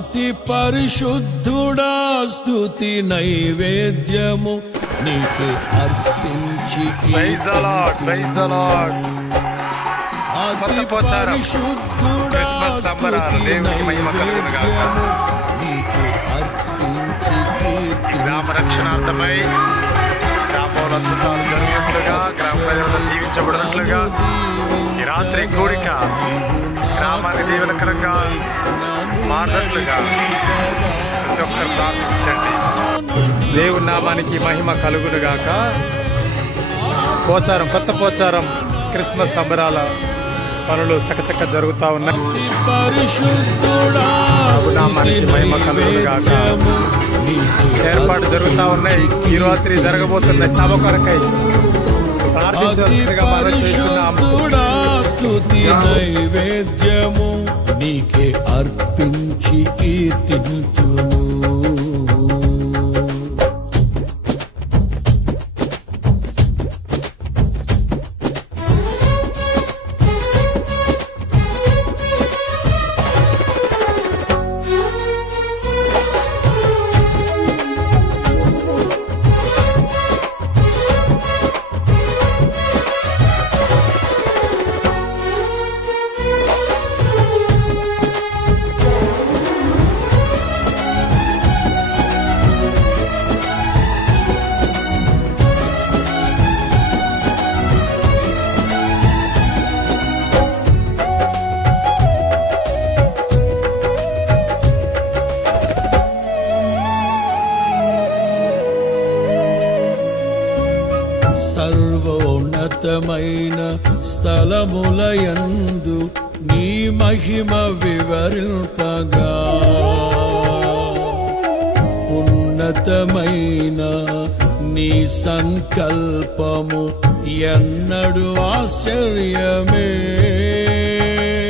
అతి పరిశుద్ధుడా స్తుతి నైవేద్యము నీకు అర్పించి praise the Lord, praise the Lord. కొత్త పోచారం క్రిస్మస్ సంబరాలు దేవునికి మహిమ కలుగును గాక. గ్రామ రక్షణార్థమై గ్రామంలో అద్భుతాలు జరిగినట్లుగా, గ్రామ ప్రజలు దీవించబడినట్లుగా ఈ రాత్రి కూడిక గ్రామాన్ని దీవెనకరంగా మారినట్లుగా ప్రతి ఒక్కరు ప్రార్థించండి. దేవుని నామానికి మహిమ కలుగును గాక. పోచారం, కొత్త పోచారం క్రిస్మస్ సంబరాల పనులు చకచక జరుగుతూ ఉన్నాయి. ప్రభునామానికి మహిమ కలుగును గాక. ఏర్పాటు జరుగుతూ ఉన్నాయి. ఈ రాత్రి జరగబోతున్నాయి. సభ కొరకై ప్రార్థించవలసిందిగా మనం చేస్తున్నాము. స్తుతి నైవేద్యము నీకే అర్పించి కీర్తింతును. సర్వోన్నతమైన స్థలములయందు నీ మహిమ వివరింపగా, ఉన్నతమైన నీ సంకల్పము ఎన్నడు ఆశ్చర్యమే.